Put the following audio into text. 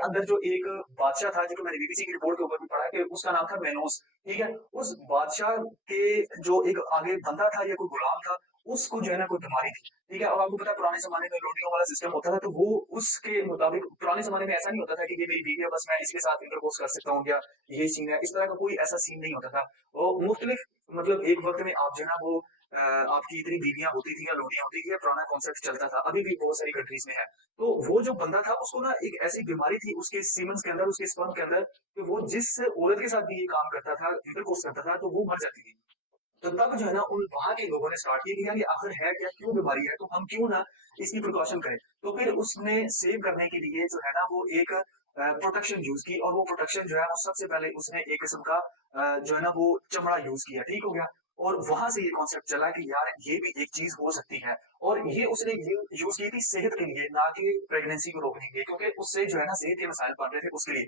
अंदर जो एक बादशाह था, जो मैंने बीबीसी की रिपोर्ट के ऊपर भी पढ़ा कि उसका नाम था मेनोस, ठीक है? उस बादशाह के जो एक आगे बंदा था या कोई गुलाम था, उसको जो है ना कोई बीमारी थी, ठीक है? और आपको पता है पुराने ज़माने में रोटियों वाला सिस्टम होता था, तो वो उसके मुताबिक पुराने ज़माने में ऐसा नहीं होता था कि ये मेरी बीवी है, बस मैं इसके साथ इंटरकोर्स कर सकता हूँ या ये सीन है, इस तरह का कोई ऐसा सीन नहीं होता था। वो मुख्तलिफ मतलब एक वक़्त में आप जो है ना वो आपकी इतनी बीवियाँ होती थी या लोडियाँ होती थी, ये पुराना कॉन्सेप्ट चलता था, अभी भी बहुत सारी कंट्रीज़ में है। तो वो जो बंदा था उसको ना एक ऐसी बीमारी थी उसके सीमेंस के अंदर, उसके स्पर्म के अंदर, कि वो जिस औरत के साथ भी ये काम करता था, इंटरकोर्स करता था, तो वो मर जाती थी। तो तब जो है ना उन वहां के लोगों ने स्टार्ट किया कि यार ये आखिर है क्या, क्यों बीमारी है, तो हम क्यों ना इसकी प्रिकॉशन करें। तो फिर उसने सेव करने के लिए जो है ना वो एक प्रोटेक्शन यूज की, और वो प्रोटेक्शन जो है वो सबसे पहले उसने एक किस्म का जो है ना वो चमड़ा यूज किया, ठीक हो गया। और वहां से ये कॉन्सेप्ट चला कि यार ये भी एक चीज हो सकती है। और ये उसने यूज की थी सेहत के लिए, ना कि प्रेगनेंसी को रोकने के लिए, क्योंकि उससे जो है ना सेहत के मसाइल बढ़ रहे थे उसके लिए।